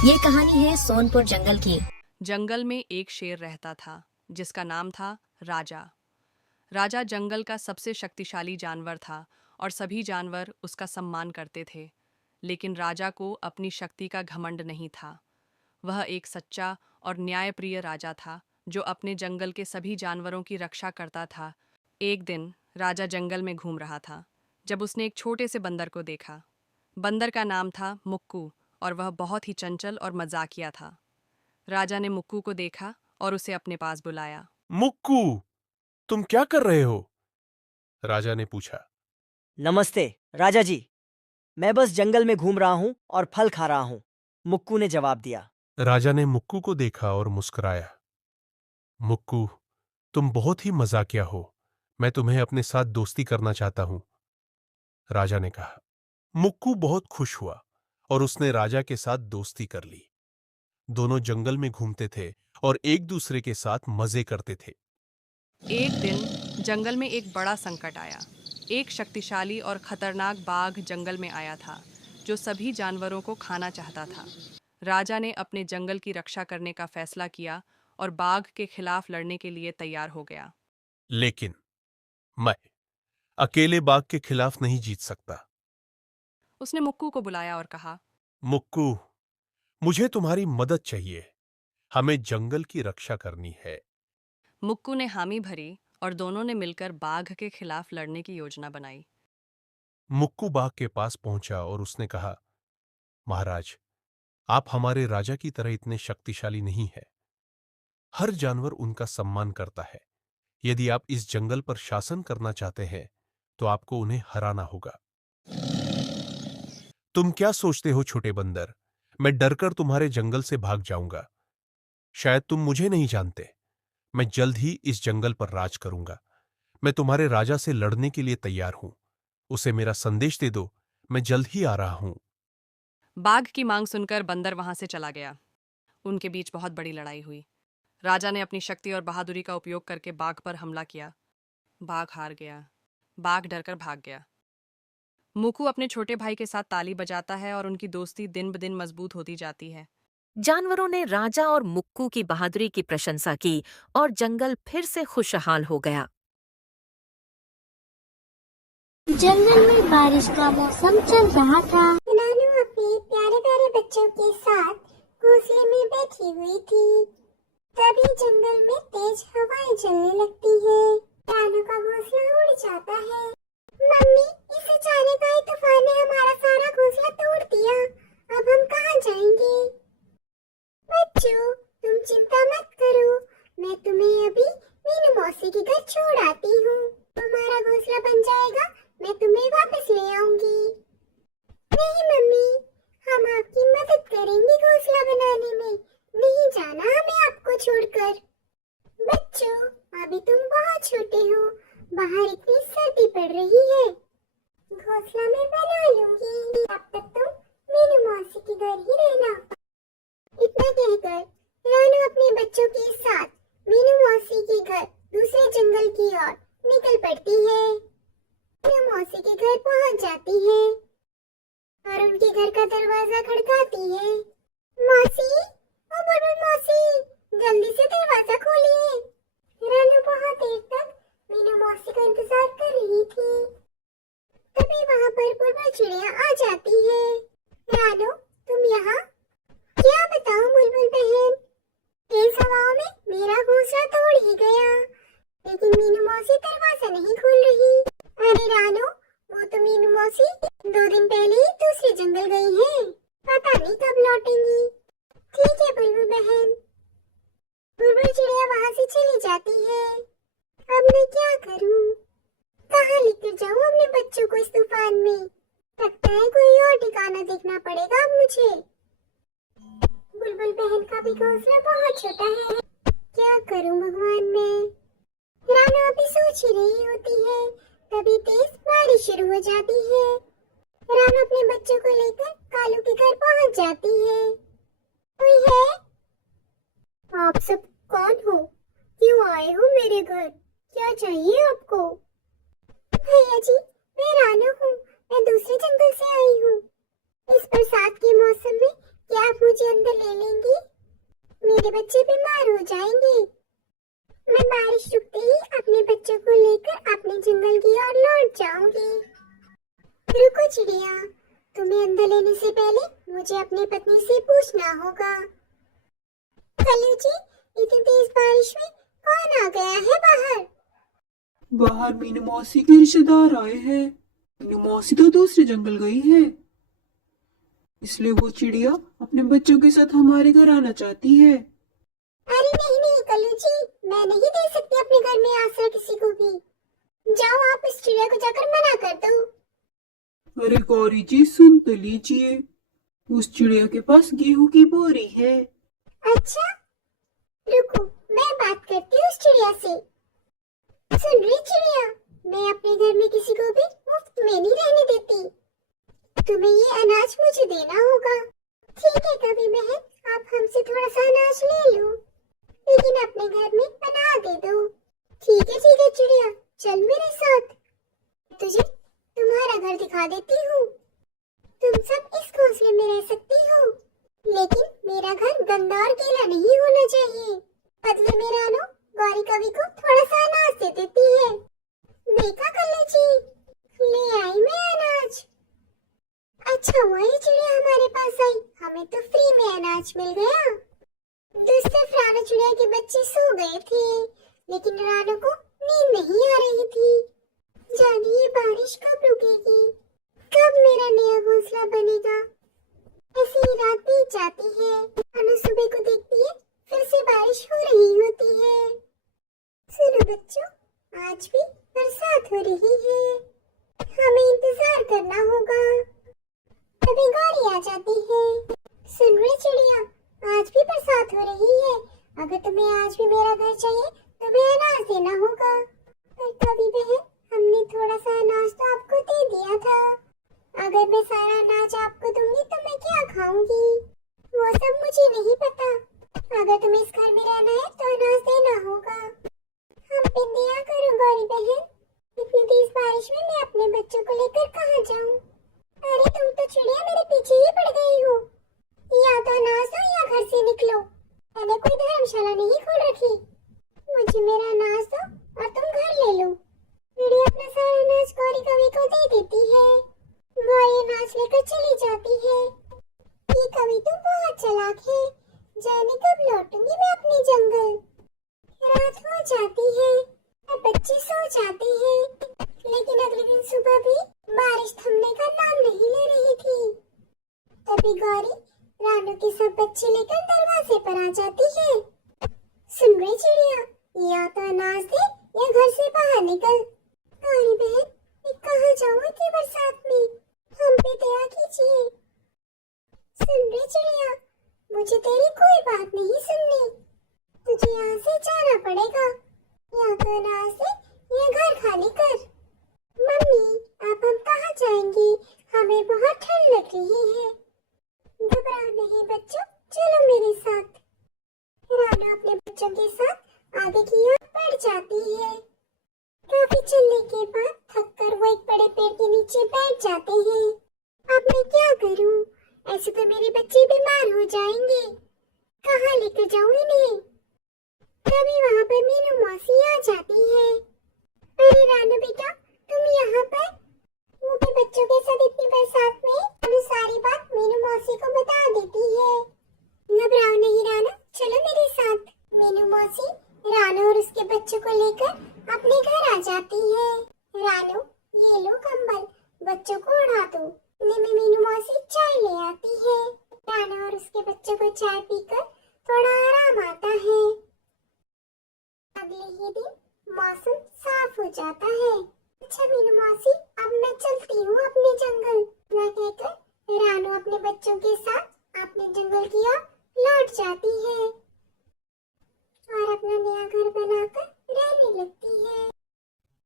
ये कहानी है सोनपुर जंगल की। जंगल में एक शेर रहता था जिसका नाम था राजा। राजा जंगल का सबसे शक्तिशाली जानवर था और सभी जानवर उसका सम्मान करते थे। लेकिन राजा को अपनी शक्ति का घमंड नहीं था। वह एक सच्चा और न्यायप्रिय राजा था जो अपने जंगल के सभी जानवरों की रक्षा करता था। एक दिन राजा जंगल में घूम रहा था जब उसने एक छोटे से बंदर को देखा। बंदर का नाम था मुक्कू और वह बहुत ही चंचल और मजाकिया था। राजा ने मुक्कू को देखा और उसे अपने पास बुलाया। मुक्कू, तुम क्या कर रहे हो? राजा ने पूछा। नमस्ते राजा जी। मैं बस जंगल में घूम रहा हूँ और फल खा रहा हूँ, मुक्कू ने जवाब दिया। राजा ने मुक्कू को देखा और मुस्कुराया। मुक्कू, तुम बहुत ही मजाकिया हो। मैं तुम्हें अपने साथ दोस्ती करना चाहता हूं। राजा ने कहा। मुक्कू बहुत खुश हुआ और उसने राजा के साथ दोस्ती कर ली। दोनों जंगल में घूमते थे और एक दूसरे के साथ मजे करते थे। एक दिन जंगल में एक बड़ा संकट आया। एक शक्तिशाली और खतरनाक बाघ जंगल में आया था जो सभी जानवरों को खाना चाहता था। राजा ने अपने जंगल की रक्षा करने का फैसला किया और बाघ के खिलाफ लड़ने के लिए तैयार हो गया। लेकिन मैं अकेले बाघ के खिलाफ नहीं जीत सकता। उसने मुक्कू को बुलाया और कहा। मुक्कू, मुझे तुम्हारी मदद चाहिए। हमें जंगल की रक्षा करनी है। मुक्कू ने हामी भरी और दोनों ने मिलकर बाघ के खिलाफ लड़ने की योजना बनाई। मुक्कू बाघ के पास पहुंचा और उसने कहा, महाराज, आप हमारे राजा की तरह इतने शक्तिशाली नहीं है। हर जानवर उनका सम्मान करता है। यदि आप इस जंगल पर शासन करना चाहते हैं तो आपको उन्हें हराना होगा। तुम क्या सोचते हो छोटे बंदर? मैं डरकर तुम्हारे जंगल से भाग जाऊंगा। शायद तुम मुझे नहीं जानते। मैं जल्द ही इस जंगल पर राज करूंगा। मैं तुम्हारे राजा से लड़ने के लिए तैयार हूं। उसे मेरा संदेश दे दो। मैं जल्द ही आ रहा हूं। बाघ की मांग सुनकर बंदर वहां से चला गया। उनके बीच बहुत बड़ी लड़ाई हुई। राजा ने अपनी शक्ति और बहादुरी का उपयोग करके बाघ पर हमला किया। बाघ हार गया। बाघ डरकर भाग गया। मुकू अपने छोटे भाई के साथ ताली बजाता है और उनकी दोस्ती दिन ब दिन मजबूत होती जाती है। जानवरों ने राजा और मुक्कू की बहादुरी की प्रशंसा की और जंगल फिर से खुशहाल हो गया। जंगल में बारिश का मौसम चल रहा था। नानू अपने प्यारे प्यारे बच्चों के साथ घोंसले में बैठी हुई थी। तभी जंगल में तेज हवाएं चलने लगती है। नानू का घोंसला उड़ जाता है। मम्मी, इस अचानक आए तूफान ने हमारा सारा घोंसला तोड़ दिया। अब हम कहाँ जाएंगे? बच्चों, तुम चिंता मत करो। मैं तुम्हें अभी मीनू मौसी के घर छोड़ आती हूँ। तुम्हारा घोंसला बन जाएगा, मैं तुम्हें वापस ले आऊंगी। नहीं मम्मी, हम आपकी मदद करेंगे घोंसला बनाने में। नहीं जाना हमें आपको छोड़कर। बच्चों, अभी तुम बहुत छोटे हो। बाहर इतनी सर्दी पड़ रही है। घोंसला मैं बना लूंगी। तब तक तुम मीनू मौसी के घर ही रहना। इतना कहकर रानू अपने बच्चों के साथ मीनू मौसी के घर दूसरे जंगल की ओर निकल पड़ती है। मीनू मौसी के घर पहुंच जाती है और उनके घर का दरवाजा खड़काती है। मौसी, ओ बुलबुल मौसी, जल्दी से दरवाजा खोलिए। रानू बहुत देर तक मीनू मौसी का इंतजार कर रही थी। तभी वहां पर बुलबुल चिड़िया आ जाती है। रानू, तुम यहाँ? क्या बताऊं बुलबुल बहन, तेज हवाओं में मेरा घोंसला तोड़ ही गया, लेकिन मीनू मौसी दरवाजा नहीं खोल रही। अरे रानू, वो तो मीनू मौसी 2 दिन पहले ही दूसरे जंगल गई है। पता नहीं कब लौटेंगी। ठीक है बुलबुल बहन। बुलबुल चिड़िया वहाँ से चली जाती है। अब मैं क्या करूं? कहाँ लेकर जाऊं अपने बच्चों को इस तूफान में? लगता है कोई और ठिकाना देखना पड़ेगा अब मुझे। बुलबुल बहन का भी घोंसला बहुत छोटा है। क्या करूं भगवान मैं? रानू अभी सोच ही रही होती है, तभी तेज बारिश शुरू हो जाती है। रानू अपने बच्चों को लेकर कालू के घर पहुंच जाती है। कोई है? आप सब कौन हो? क्यों आए हो मेरे घर? क्या चाहिए आपको? भैया जी, मैं रानू हूँ। मैं दूसरे जंगल से आई हूँ। इस बरसात के मौसम में क्या क्या आप मुझे अंदर ले लेंगी? मेरे बच्चे बीमार हो जाएंगे। मैं बारिश रुकते ही अपने बच्चों को लेकर अपने जंगल की ओर लौट जाऊंगी। रुको चिड़िया, तुम्हें अंदर लेने से पहले मुझे अपनी पत्नी से पूछना होगा। कल्लू जी, इतनी तेज बारिश में कौन आ गया है बाहर? बाहर मीनू मौसी के रिश्तेदार आए हैं। मीनू मौसी तो दूसरे जंगल गई है, इसलिए वो चिड़िया अपने बच्चों के साथ हमारे घर आना चाहती है। अरे नहीं नहीं कल्लू जी, मैं नहीं दे सकती अपने घर में आश्रय किसी को भी। जाओ, आप इस चिड़िया को जाकर मना कर दो। अरे गौरी जी, सुन तो लीजिए, उस चिड़िया के पास गेहूं की बोरी है। अच्छा, रुको, मैं बात करती हूँ उस चिड़िया से। सुन रही चिड़िया, मैं अपने घर में किसी को भी मुफ्त में नहीं रहने देती। तुम्हें ये अनाज मुझे देना होगा। ठीक है कभी बहन, आप हमसे थोड़ा सा अनाज ले लो, लेकिन अपने घर में बना दे दो। ठीक है चिड़िया, चल मेरे साथ, तुझे तुम्हारा घर दिखा देती हूँ। तुम सब इस घोंसले में रह सकती हो, लेकिन मेरा घर गंदा और गीला नहीं होना चाहिए। बदले में रानो गौरी कवि को थोड़ा सा अनाज दे देती है। देखा कल्लू जी, ले आई मैं अनाज। अच्छा हुआ ये चिड़िया हमारे पास आई, हमें तो फ्री में अनाज मिल गया। दूसरे रानो चिड़िया के बच्चे सो गए थे, लेकिन रानो को नींद नहीं आ रही थी। जाने ये बारिश कब रुकेगी, कब मेरा नया घोंसला बनेगा। ऐसी ही रात बीत जाती है, रानो सुबह को देखती है फिर से बारिश हो रही होती है। सुनो बच्चों, आज भी बरसात हो रही है, हमें इंतजार करना होगा। तभी गौरी आ जाती है। सुन रही चिड़िया, आज भी बरसात हो रही है, अगर तुम्हें आज भी मेरा घर चाहिए तो तुम्हें अनाज देना होगा। पर कभी बहन, हमने थोड़ा सा अनाज तो आपको दे दिया था। अगर मैं सारा अनाज आपको दूंगी तो मैं क्या खाऊंगी, वो सब मुझे नहीं पता। अगर तुम्हें इस घर में रहना है तो अनाज देना होगा। हम पे दया करो गौरी बहन, इतनी तेज बारिश में मैं अपने बच्चों को लेकर कहाँ जाऊँ? अरे तुम तो चिड़िया मेरे पीछे ही पड़ गई हो। या तो अनाज दो या घर से निकलो, मैंने कोई धर्मशाला नहीं खोल रखी। मुझे मेरा अनाज दो और तुम घर ले लो। चिड़िया अपना सारा अनाज गौरी कवि को दे देती है। गौरी अनाज लेकर चली जाती है। ये कवि तो बहुत चालाक है, जाने कब लौटूंगी मैं अपने जंगल। रात हो जाती है और बच्चे सो जाते हैं, लेकिन अगले दिन सुबह भी बारिश थमने का नाम नहीं ले रही थी। तभी गौरी रानो के सब बच्चे लेकर दरवाजे पर आ जाती है। सुन रही चिड़िया, या तो अनाज दे या घर से बाहर निकल। गौरी बहन, मैं कहाँ जाऊँ इतनी बरसात में, हम पे दया कीजिए। सुन रही चिड़िया, मुझे तेरी कोई बात नहीं सुननी, तुझे यहाँ से जाना पड़ेगा। या तो अनाज दे या घर खाली कर। मम्मी, अब हम कहाँ जाएंगे, हमें बहुत ठंड लग रही है। घबराओ नहीं बच्चों, चलो मेरे साथ। रानो अपने बच्चों के साथ आगे की ओर बढ़ जाती है। काफी चलने के बाद थककर वो एक बड़े पेड़ के नीचे बैठ जाते हैं। अब मैं क्या करूं, ऐसे तो मेरे बच्चे बीमार हो जाएंगे, कहाँ लेकर जाऊं इन्हें? तभी वहाँ पर मीनू मौसी आ जाती है। अरे रानो बेटा, तुम यहाँ पर? वो भी बच्चों के साथ इतनी बरसात में रानो सारी बात मीनू मौसी को बता देती है। घबराओ नहीं रानो, चलो मेरे साथ। मीनू मौसी रानो और उसके बच्चों को लेकर अपने घर आ जाती है। रानो, ये लो कंबल, बच्चों को उड़ा दो। में मीनू मौसी चाय ले आती है। रानो और उसके बच्चों को चाय पीकर थोड़ा आराम आता है। अगले ही दिन मौसम साफ हो जाता है। अच्छा मीनू मौसी, अब मैं चलती हूँ अपने जंगल, ना कहकर रानो अपने बच्चों के साथ